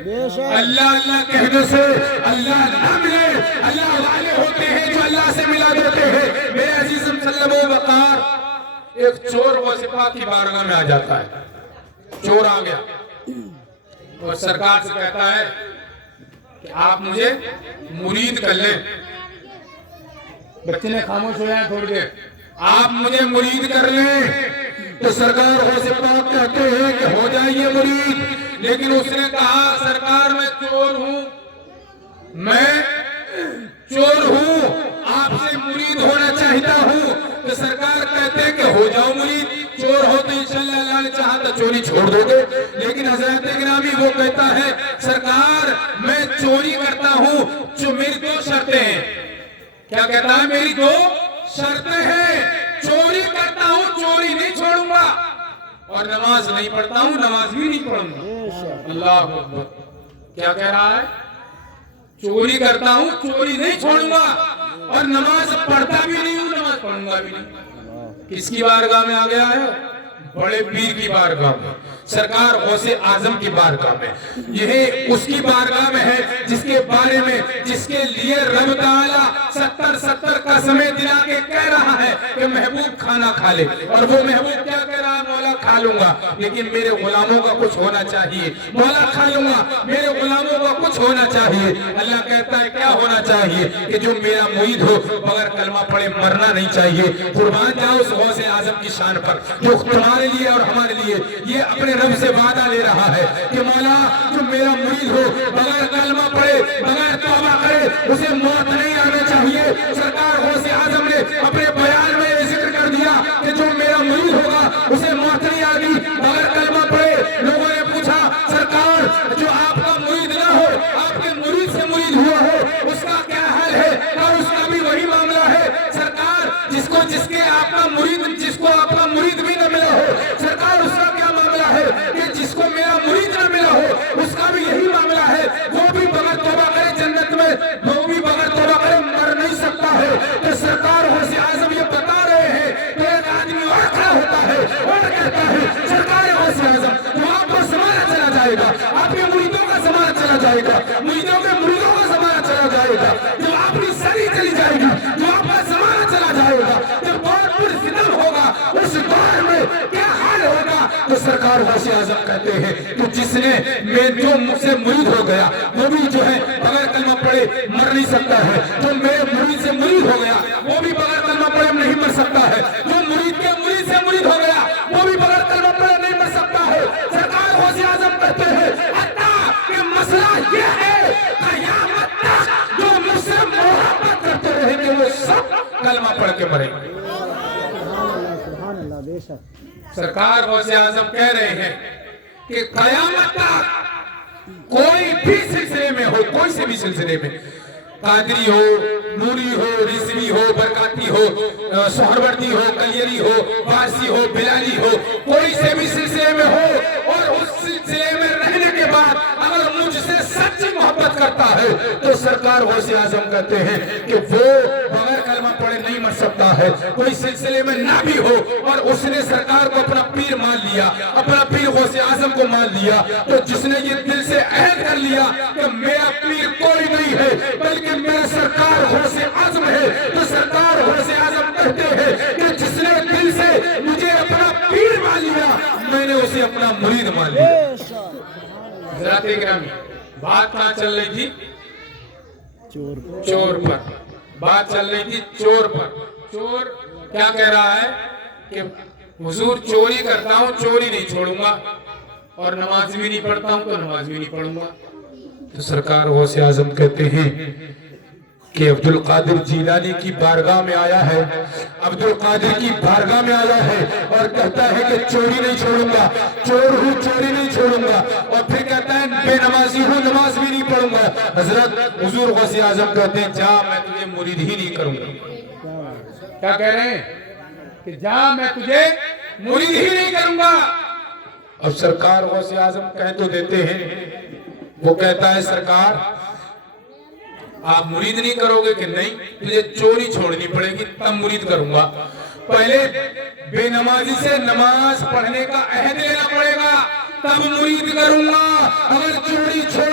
اللہ اللہ کہنے سے اللہ نہ ملے، اللہ والے ہوتے ہیں جو اللہ سے ملا دیتے ہیں۔ میرے عزیز مسلم و وقار، ایک چور غوث پاک کی بارگاہ میں آ جاتا ہے، چور آ گیا اور سرکار سے کہتا ہے کہ آپ مجھے مرید کر لیں۔ بچے نے خاموش ہو جائیں تھوڑی دیر، آپ مجھے مرید کر لیں تو سرکار غوث پاک کہتے ہیں کہ ہو جائیے مرید، لیکن اس نے کہا سرکار میں چور ہوں، میں چور ہوں، آپ سے مرید ہونا چاہتا ہوں۔ تو سرکار کہتے ہیں کہ ہو جاؤ مرید، چور ہو تو انشاءاللہ اللہ نے چاہا تو چوری چھوڑ دو گے۔ لیکن حضرت گرامی وہ کہتا ہے سرکار میں چوری کرتا ہوں، جو میری دو شرطیں ہیں۔ کیا کہتا ہے؟ میری دو شرطیں ہیں، چوری کرتا ہوں چوری نہیں چھوڑوں گا، اور نماز نہیں پڑھتا ہوں نماز بھی نہیں پڑھوں گا۔ اللہ اکبر، کیا کہہ رہا ہے؟ چوری کرتا ہوں چوری نہیں چھوڑوں گا، اور نماز پڑھتا بھی نہیں ہوں نماز پڑھوں گا بھی نہیں۔ کس کی بارگاہ میں آ گیا ہے؟ بڑے پیر کی بارگاہ میں، سرکار غوث اعظم کی بارگاہ میں۔ یہ اس کی بارگاہ میں ہے جس کے بارے میں، جس کے لیے رب تعالیٰ 70 قسمیں دلا کے کہہ رہا ہے کہ محبوب کھانا کھا لے، اور وہ محبوب کیا کہہ رہا ہے؟ مولا کھا لوں گا لیکن میرے غلاموں کا کچھ ہونا چاہیے، مولا کھا لوں گا میرے غلاموں کا کچھ ہونا چاہیے۔ اللہ کہتا ہے کیا ہونا چاہیے؟ کہ جو میرا مرید ہو بغیر کلمہ پڑھے مرنا نہیں چاہیے۔ قربان جاؤ اس غوث اعظم کی شان پر جو تمہارے لیے اور ہمارے لیے یہ اپنے رب سے وعدہ لے رہا ہے کہ مولا جو میرا مرید ہو بغیر کلمہ پڑھے بغیر توبہ کرے اسے موت نہیں آنا چاہیے۔ سرکار غوث اعظم نے اپنے بیان میں یہ ذکر کر دیا کہ جو میرا مرید ہوگا اسے موت نہیں آگی بغیر کلمہ پڑھے۔ لوگوں نے پوچھا سرکار جو آپ کا مرید نہ ہو، آپ کے مرید سے مرید ہوا ہو، اس کا کیا حال ہے؟ اور اس کا بھی وہی معاملہ ہے سرکار، جس کو آپ کا مرید بھی نہ ملا ہو، سرکار اس کا کیا معاملہ ہے؟ کہ جس کو میرا مرید نہ ملا ہو اس کا بھی یہی معاملہ ہے، وہ بھی بغیر توبہ کرے جنت میں، وہ بھی بغیر توبہ کرے مر نہیں سکتا ہے۔ تو سرکار غوث اعظم یہ بتا رہے ہیں کہ ایک آدمی اور کھڑا ہوتا ہے اور کہتا ہے سرکار غوث اعظم تو آپ کا زمانہ چلا جائے گا، آپ کے مریدوں کا زمانہ چلا جائے گا، مریدوں کے مریدوں کا زمانہ چلا جائے گا، جو آپ کی صدی چلی جائے گی، جو آپ کا زمانہ چلا جائے گا، جب دور پر فتن ہوگا اس دور میں کیا حال ہوگا؟ تو سرکار غوث اعظم کہتے ہیں کہ جس نے جو مجھ سے مرید ہو گیا وہ بھی جو ہے بغیر کلمہ پڑھے مر نہیں سکتا ہے، جو میرے مرید سے مرید ہو گیا وہ بھی بغیر کلمہ پڑھے نہیں مر سکتا ہے، جو مرید کے مرید سے مرید ہو گیا وہ بھی بغیر کلمہ پڑھے نہیں مر سکتا ہے۔ سرکار غوث اعظم کہتے ہیں حتیٰ کہ مسئلہ یہ ہے قیامت تک جو مجھ سے محبت کرتے رہیں گے وہ سب کلمہ پڑھ کے مریں گے۔ سرکار غوث اعظم کہہ رہے ہیں کہ قیامت تک کوئی بھی سلسلے میں ہو، کوئی سے بھی سلسلے میں، قادری ہو، نوری ہو، رضوی ہو، برکاتی ہو، سہروردی ہو، کلیری ہو، فارسی ہو، بلالی ہو، کوئی سے بھی سلسلے میں ہو اور اس سلسلے میں رہنے کے بعد اگر مجھ سے سچ محبت کرتا ہے تو سرکار غوث اعظم کہتے ہیں کہ وہ بغیر کلمہ پڑھے نہیں مر سکتا ہے۔ کوئی سلسلے میں نہ بھی ہو اور اس نے سرکار کو اپنا پیر مان لیا، اپنا پیر غوث اعظم کو مان لیا، تو جس نے یہ دل سے عہد کر لیا کہ میرا پیر کوئی نہیں ہے بلکہ میرا سرکار غوث اعظم ہے، تو سرکار غوث اعظم کہتے ہیں کہ جس نے دل سے مجھے اپنا پیر مان لیا میں نے اسے اپنا مرید مان لیا۔ حضرات گرامی بات کہاں چل رہی تھی؟ چور پر بات چل رہی تھی، چور پر۔ چور کیا کہہ رہا ہے کہ حضور چوری کرتا ہوں چوری نہیں چھوڑوں گا، اور نماز بھی نہیں پڑھتا ہوں تو نماز بھی نہیں پڑھوں گا۔ تو سرکار غوث اعظم کہتے ہیں کہ عبد القادر جیلانی کی بارگاہ میں آیا ہے، عبد القادر کی بارگاہ میں آیا ہے اور کہتا ہے کہ چوری نہیں چھوڑوں گا، چور ہوں چوری نہیں چھوڑوں گا، اور پھر کہتا ہے بے نمازی ہوں نماز بھی نہیں پڑھوں گا۔ حضرت حضور غوث اعظم کہتے ہیں جا میں تجھے مرید ہی نہیں کروں گا۔ کیا کہہ رہے ہیں؟ کہ جا میں تجھے مرید ہی نہیں کروں گا۔ اب سرکار غوث اعظم کہہ تو دیتے ہیں، وہ کہتا ہے سرکار آپ مرید نہیں کرو گے کہ نہیں، تجھے چوری چھوڑنی پڑے گی تب مرید کروں گا، پہلے بے نمازی سے نماز پڑھنے کا عہد لینا پڑے گا تب مرید کروں گا، اگر چوری چھوڑ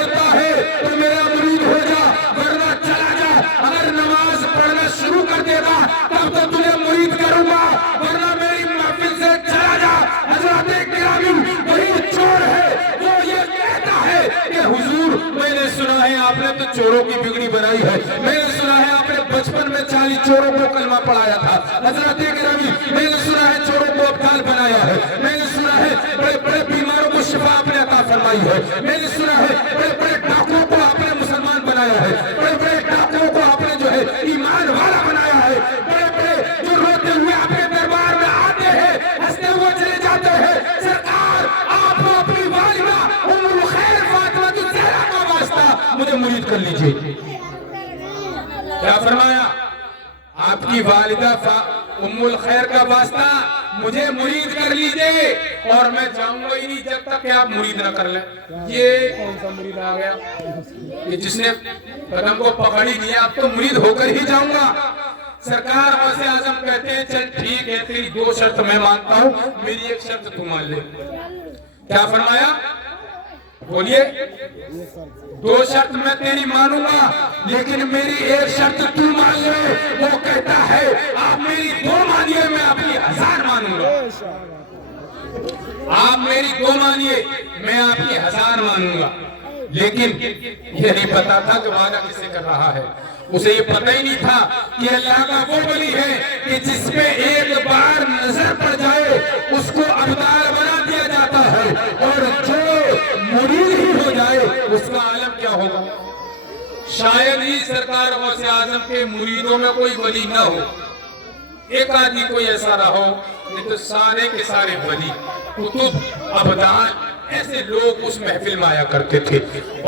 کہ حضور میں نے سنا ہے آپ نے تو چوروں کی بگڑی بنائی ہے، میں نے سنا ہے آپ نے بچپن میں 40 چوروں کو کلمہ پڑھایا تھا، حضرت گرامی میں نے سنا ہے چوروں کو ابدال بنایا ہے، میں نے سنا ہے بڑے بڑے بیماروں کو شفا آپ نے عطا فرمائی ہے، میں نے سنا ہے بڑے بڑے ڈاکوؤں کو آپ نے مسلمان بنایا ہے، بڑے بڑے ڈاکوؤں کو آپ نے جو ہے ایمان والا بنایا ہے، بڑے بڑے جو روتے ہوئے آپ کے دربار میں آتے ہیں ہنستے ہوئے چلے جاتے ہیں۔ سرکار آپ کو اپنی والدہ ام الخیر فاطمہ الزہرا کا واسطہ مجھے مرید کر لیجئے۔ کیا فرمایا؟ آپ کی والدہ ام الخیر کا واسطہ مجھے مرید کر لیجئے، اور میں جاؤں گا ہی نہیں جب تک کہ آپ مرید نہ کر لیں۔ یہ کون سا مرید آ گیا؟ یہ جس نے قدم کو پکڑ ہی لیا اب تو مرید ہو کر ہی جاؤں گا۔ سرکار غوث اعظم کہتے ہیں چل ٹھیک ہے تیری 2 شرط میں مانتا ہوں، میری 1 شرط تو مان لے۔ کیا فرمایا؟ بولیے۔ 2 شرط میں تیری مانوں گا لیکن میری 1 شرط تو مان لے۔ وہ کہتا ہے آپ میری 2 مانیے میں آپ کی 1000 مانوں گا، آپ میری 2 مانیے میں آپ کی 1000 مانوں گا۔ لیکن یہ نہیں پتا تھا کہ وعدہ کس سے کر رہا ہے، اسے یہ پتہ ہی نہیں تھا کہ اللہ کا وہ ولی ہے کہ جس پہ ایک بار نظر پڑ جائے اس کو ابدال بنا دیا جاتا ہے، اور جو مرید ہی ہو جائے اس کا عالم کیا ہوگا۔ شاید ہی سرکار غوث اعظم کے مریدوں میں کوئی ولی نہ ہو، ایک آدمی کوئی ایسا رہا ہو، نہیں تو سارے کے سارے ولی قطب ابدال ایسے لوگ اس محفل میں آیا کرتے تھے۔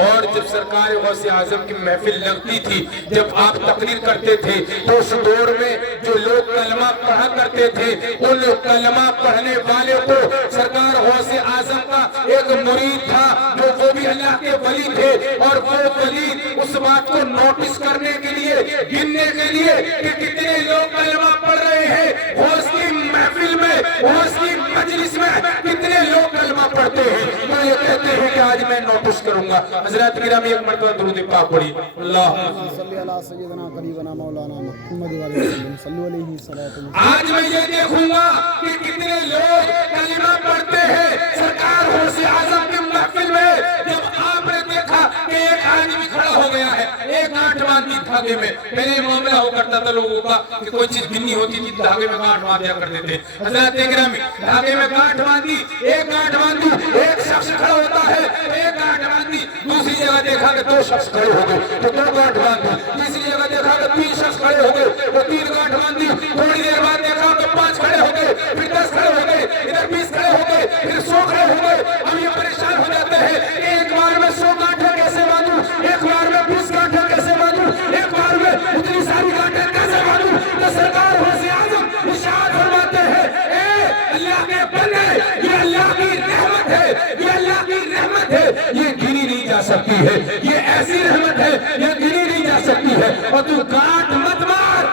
اور جب سرکار غوث اعظم کی محفل لگتی تھی، جب آپ تقریر کرتے تھے تو اس دور میں جو لوگ کلمہ پڑھا کرتے تھے ان کلمہ پڑھنے والے کو سرکار غوث اعظم کا ایک مرید تھا جو وہ بھی اللہ کے ولی تھے، اور وہ ولی اس بات کو نوٹس کرنے کے لیے گننے کے لیے کہ کتنے لوگ کلمہ پڑھ رہے ہیں، غوث کی محفل میں غوث کی مجلس میں کتنے لوگ کلمہ پڑھتے ہیں، وہ یہ کہتے ہیں کہ آج میں نوٹس کروں گا۔ حضرات گرامی ایک مرتبہ درود پاک پڑھی۔ اللہم صلی علی سیدنا قریبنا مولانا محمد وعلیہ وسلم صلی علیہ وسلم۔ آج میں یہ دیکھوں گا کہ کتنے لوگ کلمہ پڑھتے ہیں۔ سرکار غوث اعظم کی محفل میں جب آپ نے دیکھا کہ ایک آدمی کھڑا ہو گیا ہے، ایک گانٹھ باندھی دھاگے میں، پہلے معاملہ ہو کرتا تھا لوگوں کا کہ کوئی چیز گنی ہوتی تھی دھاگے میں گانٹھ باندھ دیا کرتے تھے۔ حضرات گرامی دھاگے میں گانٹھ باندھی، ایک گانٹھ باندھی، ایک شخص کھڑا ہوتا ہے، ایک گانٹھ باندھی، دوسری جگہ دیکھا کہ 2 شخص کھڑے ہو گئے تو 2 گانٹھ باندھی، تیسری جگہ دیکھا کہ 3 شخص کھڑے ہو گئے تو 3 گانٹھ باندھی، تھوڑی دیر بعد دیکھا تو 5 کھڑے ہو گئے، پھر 10 کھڑے ہو گئے، ادھر 20 کھڑے ہو گئے، پھر 100 کھڑے ہو گئے۔ ہم یہ پریشان ہو جاتے ہیں کہ ایک بار میں 100 گانٹھیں کیسے باندھوں، ایک بار میں 20 گانٹھیں کیسے باندھوں، ایک بار میں اتنی ساری گانٹھیں کیسے باندھوں۔ تو سرکار غوث اعظم ارشاد فرماتے ہیں اے اللہ کے بندے، یہ اللہ کی رحمت ہے، یہ اللہ کی رحمت ہے، یہ گنی نہیں جا سکتی ہے، یہ ایسی رحمت ہے یہ گنی نہیں جا سکتی ہے۔ اور تو گانٹھ مت مار،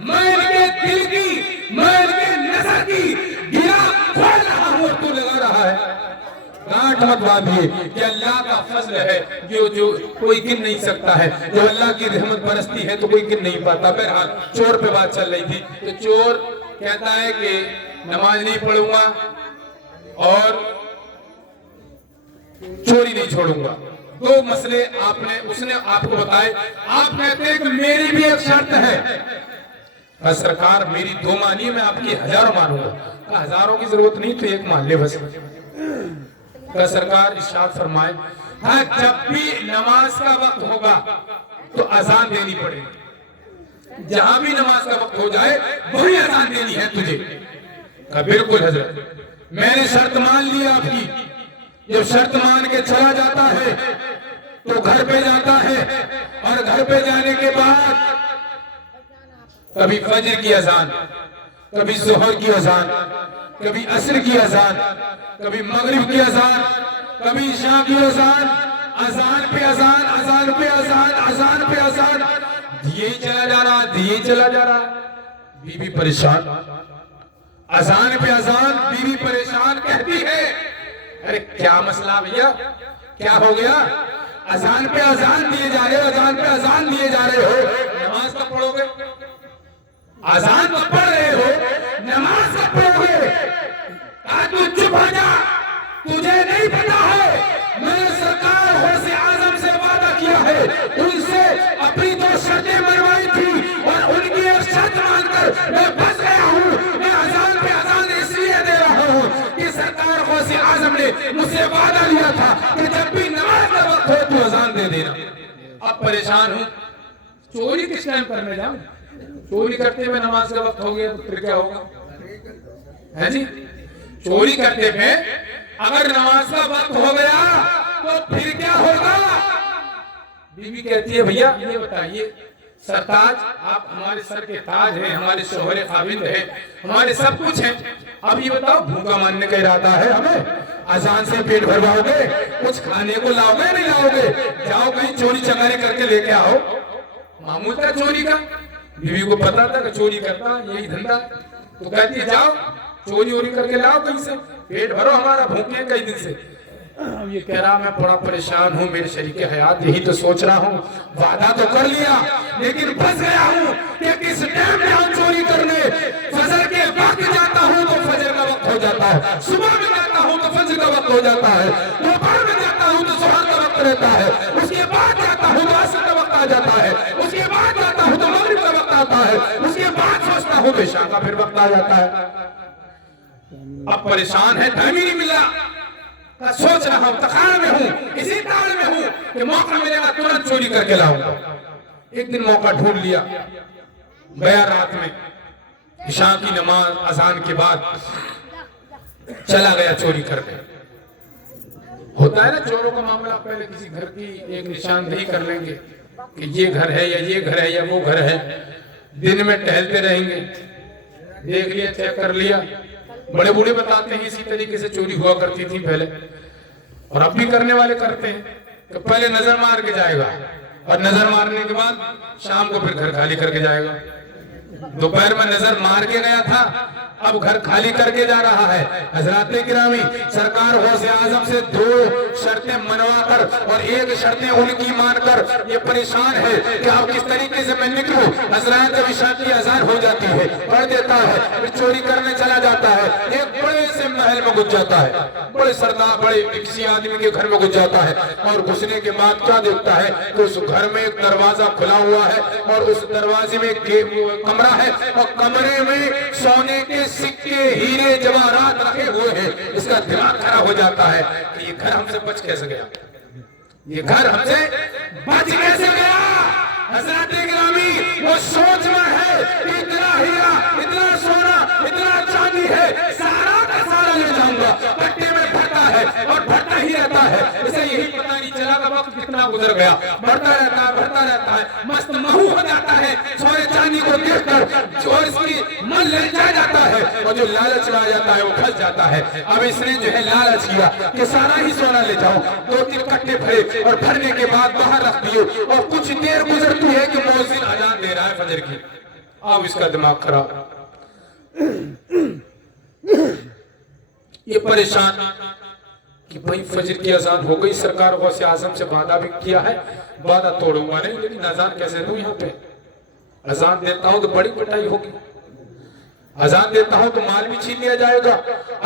میں ان کے دل کی، میں ان کے نظر کی گرا کھول رہا ہوں اور تو لگا رہا ہے۔ گانٹھ مت باندھیے، یہ اللہ کا فضل ہے جو کوئی گن نہیں سکتا ہے، جو اللہ کی رحمت برستی ہے تو کوئی گن نہیں پاتا۔ بہرحال چور پہ بات چل رہی تھی تو چور کہتا ہے کہ نماز نہیں پڑھوں گا اور چوری نہیں چھوڑوں گا۔ 2 مسئلے اس نے آپ کو بتائے، آپ کہتے ہیں کہ میری بھی ایک شرط ہے۔ کہا سرکار میری 2 مانیے میں آپ کی 1000 مانوں گا۔ کہا 1000 کی ضرورت نہیں تو 1 مان لے بس۔ کہا سرکار ارشاد فرمائے ہاں جب بھی نماز کا وقت ہوگا تو اذان دینی پڑے گی، جہاں بھی نماز کا وقت ہو جائے وہی اذان دینی ہے تجھے۔ کہا بالکل حضرت میں نے شرط مان لی آپ کی۔ جب شرط مان کے چلا جاتا ہے تو گھر پہ جاتا ہے، اور گھر پہ جانے کے بعد کبھی فجر کی اذان، کبھی ظہر کی اذان، کبھی عصر کی اذان، کبھی مغرب کی اذان، کبھی عشاء کی اذان، اذان پہ اذان، اذان پہ اذان، اذان پہ اذان، دیے چلا جا رہا، دیے چلا جا رہا۔ بیوی پریشان، اذان پہ اذان، بیوی پریشان کہتی ہے ارے کیا مسئلہ بھیا، کیا ہو گیا؟ اذان پہ اذان دیے جا رہے ہو، اذان پہ اذان دیے جا رہے ہو، نماز کب پڑھو گے؟ اذان کب پڑھ رہے ہو، نماز کب پڑھو گے؟ آج تو چپ ہو جا، تجھے نہیں پتا ہے میں سرکار مجھ سے وعدہ لیا تھا کہ جب بھی نماز کا وقت ہو تو اذان دے دینا. اب پریشان ہوں, چوری کس ٹائم کرنے جاؤں؟ چوری کرتے ہوئے نماز کا وقت ہو گیا تو پھر کیا ہوگا؟ ہے جی, چوری کرتے ہوئے اگر نماز کا وقت ہو گیا تو پھر کیا ہوگا؟ بیوی کہتی ہے بھیا یہ بتائیے سرتاج, آپ ہمارے سر کے تاج ہیں, ہمارے شوہر خاوند ہیں, ہمارے سب کچھ ہیں, اب یہ بتاؤ بھوکا ماننے کا ارادہ ہے ہمیں؟ اذان سے پیٹ بھرواؤ گے, کچھ کھانے کو لاؤ گے نہیں لاؤ گے؟ جاؤ کہیں چوری چکاری کر کے لے کے آؤ. معمول تھا چوری کا, بیوی کو پتا تھا کہ چوری کرتا یہی دھندا, تو کہتی ہے جاؤ چوری ووری کر کے لاؤ کہیں سے, پیٹ بھرو ہمارا, بھوکے کئی دن سے. یہ کہہ رہا میں بڑا پریشان ہوں میرے شریک حیات, یہی تو سوچ رہا ہوں, وعدہ تو کر لیا لیکن پھنس گیا ہوں کہ کس ٹائم میں ہم چوری کرنے. فجر کے وقت جاتا ہوں تو فجر کا وقت ہو جاتا ہے, صبح میں جاتا ہوں تو فجر کا وقت ہو جاتا ہے, دوپہر میں جاتا ہوں تو ظہر کا وقت رہتا ہے, اس کے بعد جاتا ہوں تو عصر کا وقت آ جاتا ہے, اس کے بعد جاتا ہوں تو مغرب کا وقت آتا ہے, اس کے بعد سوچتا ہوں تو عشاء کا پھر وقت آ جاتا ہے. اب پریشان ہے, ٹائم ہی نہیں ملا, سوچ رہا ہوں, تخار میں ہوں, اسی تال میں ہوں کہ موقع ملے گا ترنت چوری کر کے لاؤں گا. ایک دن موقع ڈھونڈ لیا, گیا رات میں عشاء کی نماز اذان کے بعد چلا گیا چوری کرنے. ہوتا ہے نا چوروں کا معاملہ, پہلے کسی گھر کی ایک نشاندہی کر لیں گے کہ یہ گھر ہے یا یہ گھر ہے یا وہ گھر ہے, دن میں ٹہلتے رہیں گے, دیکھ لیا چیک کر لیا. بڑے بوڑھے بتاتے ہیں اسی طریقے سے چوری ہوا کرتی تھی پہلے, اور اب بھی کرنے والے کرتے ہیں کہ پہلے نظر مار کے جائے گا, اور نظر مارنے کے بعد شام کو پھر گھر خالی کر کے جائے گا. دوپہر میں نظر مار کے گیا تھا, اب گھر خالی کر کے جا رہا ہے. حضرات گرامی, سرکار غوث اعظم سے 2 شرطیں منوا کر اور 1 شرطیں ان کی مان کر یہ پریشان ہے کہ اب کس طریقے سے میں نکلوں. حضرات جب عشاء کی اذان ہو جاتی ہے پڑھ دیتا ہے, پھر چوری کرنے چلا جاتا ہے, ایک بڑے سے محل میں گھس جاتا ہے, بڑے سردار بڑے کسی آدمی کے گھر میں گھس جاتا ہے, اور گھسنے کے بعد کیا دیکھتا ہے کہ اس گھر میں ایک دروازہ کھلا ہوا ہے, اور اس دروازے میں کمرہ ہے, اور کمرے میں سونے کے سکے ہیرے جواہرات رکھے ہوئے ہیں. اس کا دماغ کھڑا ہو جاتا ہے کہ یہ گھر ہم سے بچ کیسے گیا, یہ گھر ہم سے بچ کیسے گیا. حضرات گرامی, وہ سوچ میں ہے کہ اتنا ہیرا, اتنا سونا, اتنا چاندی ہے, سارا کا سارا لے جاؤں گا. کٹے میں بھرتا ہے اور بھرتا ہی رہتا ہے, اسے یہی پتہ نہیں چلا کہ وقت کتنا گزر گیا. بڑھتا رہتا ہے, مست مہو ہو جاتا ہے سونے چاندی کو دیکھ کر, جو اس کی من للچا جاتا ہے, اور جو لالچ آ جاتا ہے وہ پھنس جاتا ہے. اب اس نے جو ہے لالچ کیا کہ سارا ہی سونا لے جاؤں, 2-3 کٹے بھرے اور بھرنے کے بعد باہر رکھ دیے, اور کچھ دیر گزرتی ہے کہ مؤذن اذان دے رہا ہے فجر کی. اب اس کا دماغ خراب, یہ پریشان کہ بھائی فجر کی اذان ہو گئی, سرکار غوث اعظم سے وعدہ بھی کیا ہے, وعدہ توڑوں گا نہیں, لیکن اذان کیسے دوں یہاں پہ. اذان دیتا ہوں تو بڑی پٹائی ہوگی, اذان دیتا ہوں تو مال بھی چھین لیا جائے گا,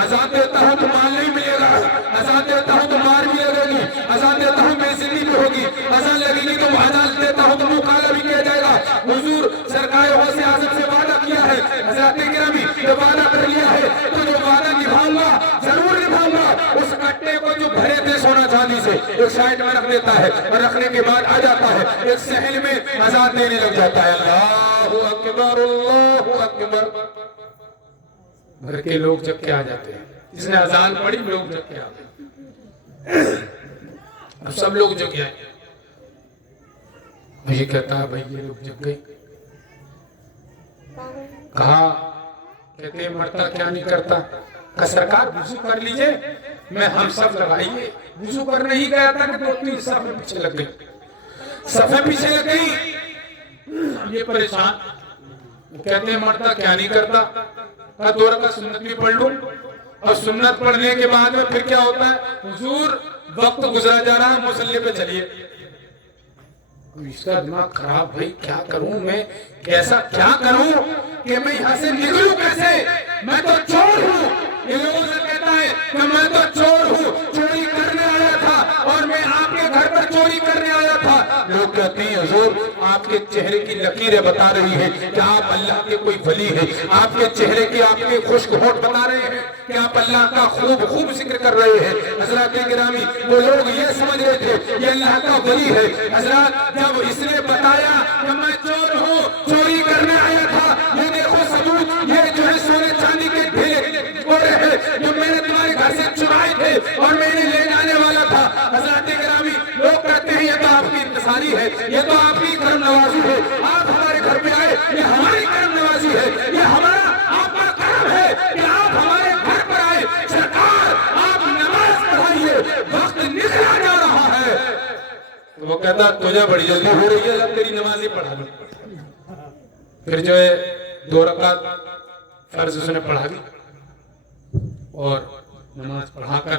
اذان دیتا ہوں تو مال نہیں ملے گا, اذان دیتا ہوں تو مار بھی لگے گی, اذان دیتا ہوں بے عزتی بھی ہوگی, اذان لگے گی تو اذان دیتا ہوں تو منہ کالا بھی کیا جائے گا. حضور سرکار غوث اعظم سے وعدہ کیا ہے, حضرات گرامی جو وعدہ کر لیا ہے تو جو وعدہ نبھاؤں گا ضرور نبھاؤں گا. اس کٹے کو جو بھرے تھے سونا چاندی سے ایک سائڈ میں رکھ دیتا ہے, اور رکھنے کے بعد آ جاتا ہے ایک صحن میں اذان دینے لگ جاتا ہے. اللہ اکبر, اللہ اکبر. گھر کے لوگ جب کے آ جاتے ہیں, جس نے اذان پڑھی لوگ جب کے آ گئے, اب سب لوگ جب کے آئے. یہ کہتا ہے بھائی یہ لوگ جب گئے, کہا کہتے مرتا کیا نہیں کرتا, کہ سرکار وضو کر لیجئے, میں ہم سب لگائیے. وضو کرنے ہی گیا تھا کہ 2-3 صفیں پیچھے لگ گئی, صفیں پیچھے لگ گئی. یہ پریشان, کہتے ہیں مرتا کیا نہیں کرتا, کہا 2 رکعت سنت بھی پڑھ لوں, اور سنت پڑھنے کے بعد میں پھر کیا ہوتا ہے, حضور وقت گزرا جا رہا ہے, مصلی پہ چلیے. اس کا دماغ خراب, بھائی کیا کروں میں, کیسا کیا کروں کہ میں یہاں سے نکلوں کیسے, میں تو چور ہوں. یہ لوگوں سے کہتا ہے کہ میں تو چور ہوں, چوری کرنے آیا تھا, اور میں آپ کے گھر پر چوری کرنے آیا تھا, لوگ کہتے ہیں حضور آپ کے چہرے کی لکیریں بتا رہی ہیں کہ آپ اللہ کے کوئی ولی ہیں، آپ کے چہرے کی آپ کے خشک ہونٹ بتا رہے ہیں کہ آپ اللہ کا خوب ذکر کر رہے ہیں۔ حضرات گرامی وہ لوگ یہ سمجھ رہے تھے یہ اللہ کا ولی ہے۔ حضرات جب اس نے بتایا کہ میں چور ہوں، چوری کرنے آیا تھا، یہ دیکھو ثبوت، یہ جو ہے سونے چاندی کے ڈھیلے گھوڑے ہیں جو میں نے تمہارے گھر سے چرائے تھے اور میں نے لے جانے والا تھا۔ حضرات گرامی لوگ کہتے ہیں یہ تو آپ کی انتصاری ہے، یہ تو آپ کی کرم نوازی ہے، آپ ہمارے گھر پہ آئے، یہ ہماری کرم نوازی ہے، یہ ہمارا آپ کا کرم ہے کہ آپ ہمارے گھر پر آئے۔ سرکار آپ نماز پڑھائیے، وقت نکلا جا رہا ہے۔ تو وہ کہتا تجھے بڑی جلدی ہو رہی ہے، اب تیری نماز ہی پڑھا دو۔ پھر جو ہے 2 رکعت فرض اس نے پڑھا دی اور نماز پڑھا کر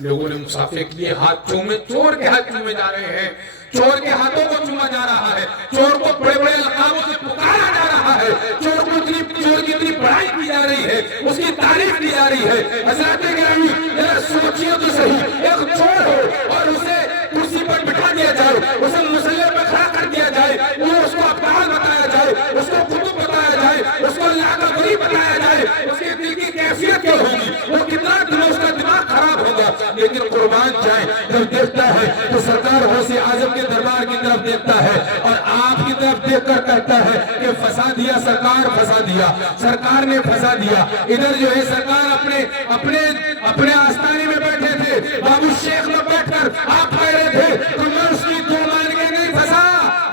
لوگوں نے مصافحے کے لیے ہاتھ چومے، چور کے ہاتھ چومے جا رہے ہیں، چور کے ہاتھوں کو چوما جا رہا ہے، چور کو بڑے بڑے لقابوں سے پکارا جا رہا ہے، چور کی اتنی بڑائی کی جا رہی ہے، اس کی تعریف کی جا رہی ہے۔ حضرات گرامی ذرا سوچیے تو صحیح، ایک چور ہو اور اسے کرسی پر بٹھا دیا جائے، اسے مصلی پہ کھڑا کر دیا جائے، اس کو ابدال بتایا جائے، اس کو قطب بتایا جائے، اس کو اللہ کا ولی بتایا جائے، اس کے دل کی کیفیت کیا ہوگی، وہ کتنا اس کا دماغ خراب ہوگا۔ لیکن قربان جائیں جب دیکھتا ہے تو سرکار غوث اعظم کے دربار کی طرف دیکھتا ہے اور آپ کی طرف دیکھ کر کہتا ہے کہ پھنسا دیا سرکار، پھنسا دیا سرکار نے، پھنسا دیا۔ ادھر جو ہے سرکار اپنے آستانے میں بیٹھے تھے، بابو شیخ میں بیٹھ کر آپ کہہ رہے تھے تو میں اس کی 2 مان کے نہیں پھنسا،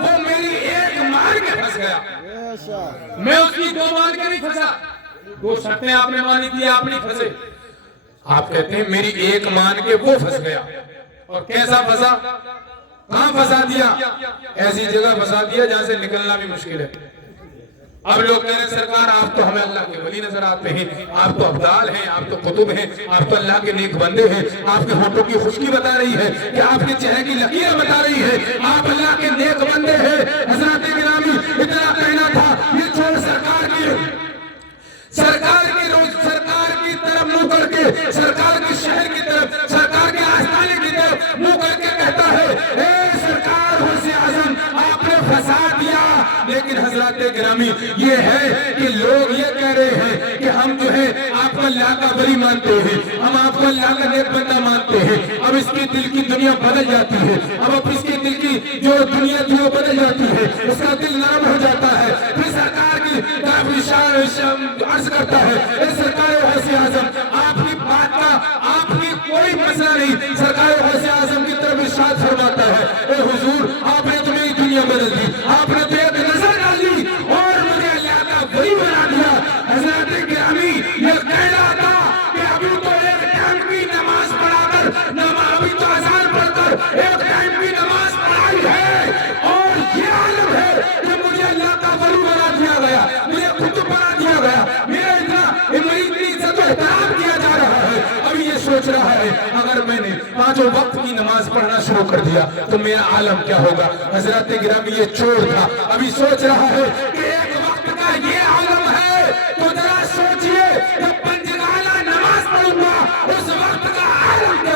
وہ میری 1 مان کے پھنس گیا، میں اس کی 2 مان کے نہیں پھنسا۔ 2 شرطیں آپ نے مانی تھی، آپ نہیں پھنسے۔ آپ کہتے ہیں میری 1 مان کے وہ پھنس گیا، اور کیسا پھنسا، کہاں پھنسا دیا؟ ایسی جگہ پھنسا دیا جہاں سے نکلنا بھی مشکل ہے۔ اب لوگ کہہ رہے ہیں سرکار آپ تو ہمیں اللہ کے ولی نظر آتے ہیں، آپ تو ابدال ہیں، آپ تو قطب ہیں، آپ تو اللہ کے نیک بندے ہیں، آپ کے ہونٹوں کی خشکی بتا رہی ہے کہ آپ کے چہرے کی لکیریں بتا رہی ہے آپ اللہ کے نیک بندے ہیں۔ حضرات گرامی اتنا کہنا تھا، یہ چور سرکار کی طرف منہ کر کے، سرکار کے شہر کی طرف، سرکار کے آستانے کی طرف منہ کر کے کہتا ہے اے سرکار غوث اعظم آپ نے پھنسا دیا۔ لیکن حضرات گرامی یہ ہے کہ لوگ یہ کہہ رہے ہیں کہ ہم جو ہے آپ کو اللہ کا ولی مانتے ہیں، ہم آپ کو اللہ کا نیک بندہ مانتے ہیں۔ اب اس کے دل کی دنیا بدل جاتی ہے، اب اس کے دل کی جو دنیا تھی وہ بدل جاتی ہے، اس کا دل نرم ہو جاتا ہے۔ پھر سرکار کی عرض کرتا ہے اے سرکار غوث اعظم آپ کی بات کا آپ کی کوئی مسئلہ نہیں۔ سرکار غوث اعظم کی طرف ارشاد فرماتا ہے اے حضور آپ نے تو میری دنیا بدل دی، آپ نے تو ایک نظر ڈالی اور مجھے اللہ کا ولی بنا دیا۔ حضرات گرامی یہ کہہ رہا تھا کہ ابھی تو ایک ٹائم کی نماز پڑھا کر، ابھی تو اذان پڑھ کر ایک ٹائم کی نماز پڑھائی ہے اور یہ عالم ہے کہ مجھے اللہ کا ولی بنا دیا گیا، مجھے قطب بنا دیا گیا، میرا اتنی عزت و احترام کیا جا رہا ہے۔ ابھی یہ سوچ رہا ہے اگر میں نے 5 وقت کی نماز پڑھنا شروع کر دیا تو میرا عالم کیا ہوگا۔ حضرات گرامی یہ چور تھا، ابھی سوچ رہا ہے کہ